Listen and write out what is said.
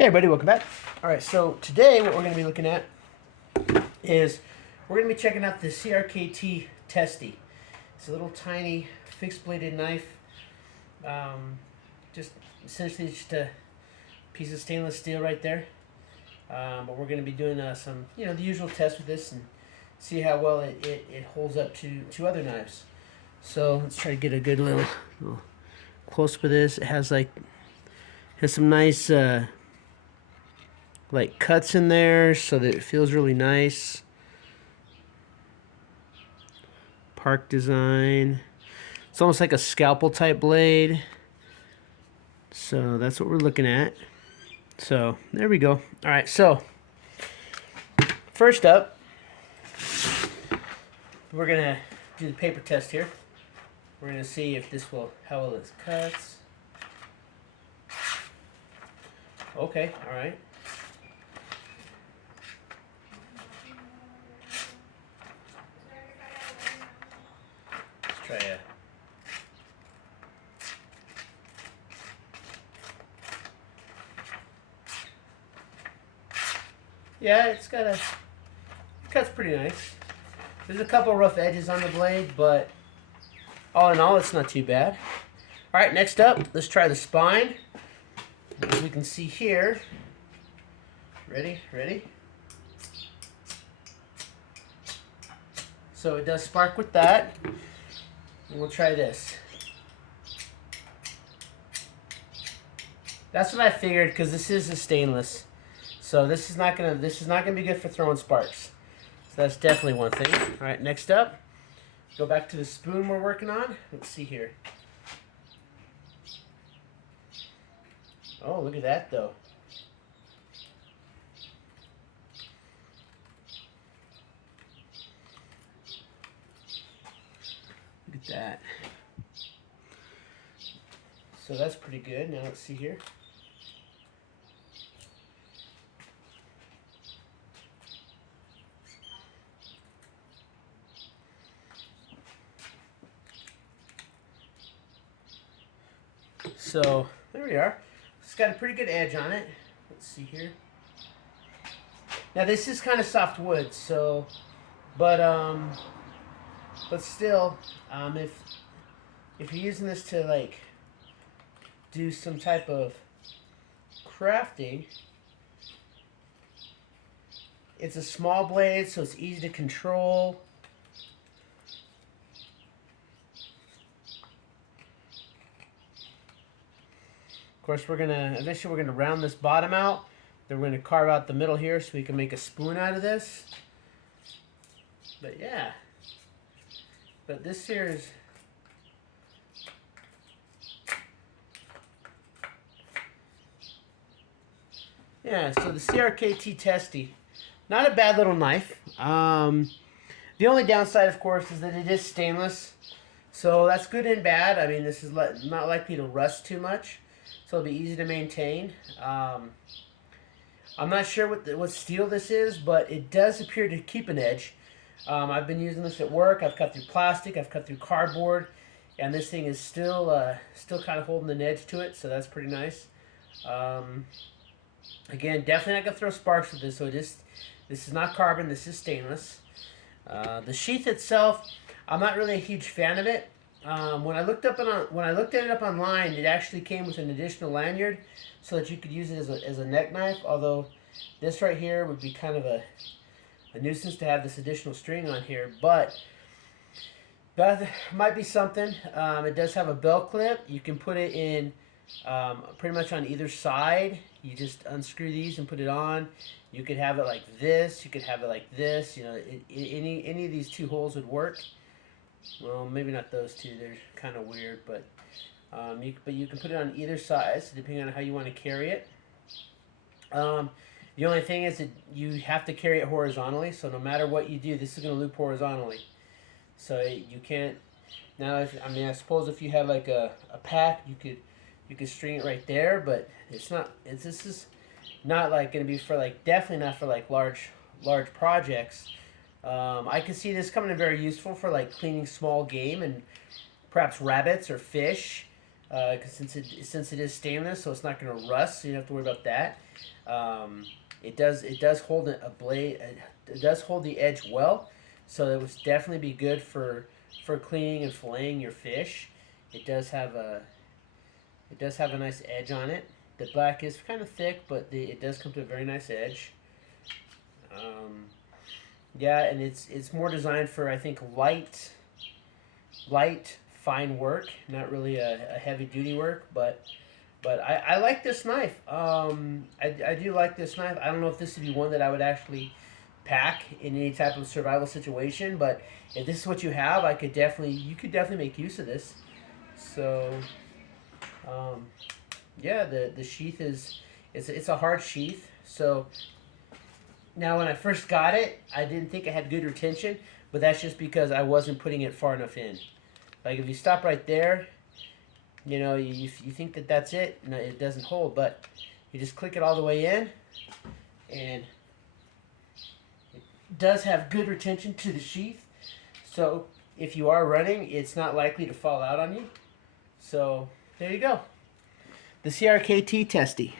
Hey everybody, welcome back. Alright, so today what we're going to be looking at is we're going to be checking out the CRKT Testy. It's a little tiny fixed bladed knife, just essentially just a piece of stainless steel right there. But we're going to be doing some, the usual test with this and see how well it holds up to other knives. So let's try to get a good little close up of this. It has some nice like cuts in there so that it feels really nice. Park design. It's almost like a scalpel type blade. So that's what we're looking at. So there we go. All right, so first up, we're gonna do the paper test here. We're gonna see if how well this cuts. Okay, all right. Try a yeah, it cuts pretty nice. There's a couple rough edges on the blade, but all in all, it's not too bad. All right, next up, let's try the spine. As we can see here, ready? So it does spark with that. And we'll try this. That's what I figured, because this is a stainless. So this is not gonna be good for throwing sparks. So that's definitely one thing. All right, next up, go back to the spoon we're working on. Let's see here. Oh, look at that though. Look at that. So that's pretty good. Now let's see here. So there we are. It's got a pretty good edge on it. Let's see here. Now this is kind of soft wood, so, but still, if you're using this to like do some type of crafting, it's a small blade, so it's easy to control. Of course, eventually we're gonna round this bottom out. Then we're gonna carve out the middle here so we can make a spoon out of this. But yeah, but this here is so the CRKT Testy, not a bad little knife. The only downside, of course, is that it is stainless, so that's good and bad. I mean, this is not likely to rust too much, so it'll be easy to maintain. I'm not sure what steel this is, but it does appear to keep an edge. I've been using this at work. I've cut through plastic, I've cut through cardboard, and this thing is still kind of holding an edge to it, so that's pretty nice. Again, definitely not gonna throw sparks with this. So this is not carbon. This is stainless. The sheath itself, I'm not really a huge fan of it. When I looked at it up online, it actually came with an additional lanyard so that you could use it as a neck knife. Although this right here would be kind of a nuisance to have this additional string on here, but that might be something. It does have a bell clip. You can put it in pretty much on either side. You just unscrew these and put it on. You could have it like this. You could have it like this. You know, any of these two holes would work. Well, maybe not those two. They're kind of weird, but you can put it on either side, so depending on how you want to carry it. The only thing is that you have to carry it horizontally. So no matter what you do, this is going to loop horizontally. So you can't. Now, I suppose if you have like a pack, you could string it right there, but this is not like going to be for definitely not for like large projects. I can see this coming in very useful for like cleaning small game and perhaps rabbits or fish. since it is stainless, so it's not going to rust. So you don't have to worry about that. It does hold a blade. It does hold the edge well, so it would definitely be good for cleaning and filleting your fish. It does have a nice edge on it. The black is kind of thick, but it does come to a very nice edge. Yeah, and it's more designed for, I think, light, fine work, not really a heavy duty work, but I like this knife. I do like this knife. I don't know if this would be one that I would actually pack in any type of survival situation, but if this is what you have, you could definitely make use of this. So, yeah, the sheath it's a hard sheath. So now when I first got it, I didn't think it had good retention, but that's just because I wasn't putting it far enough in. Like if you stop right there, you think that that's it, no, it doesn't hold, but you just click it all the way in, and it does have good retention to the sheath. So if you are running, it's not likely to fall out on you. So there you go. The CRKT Testy.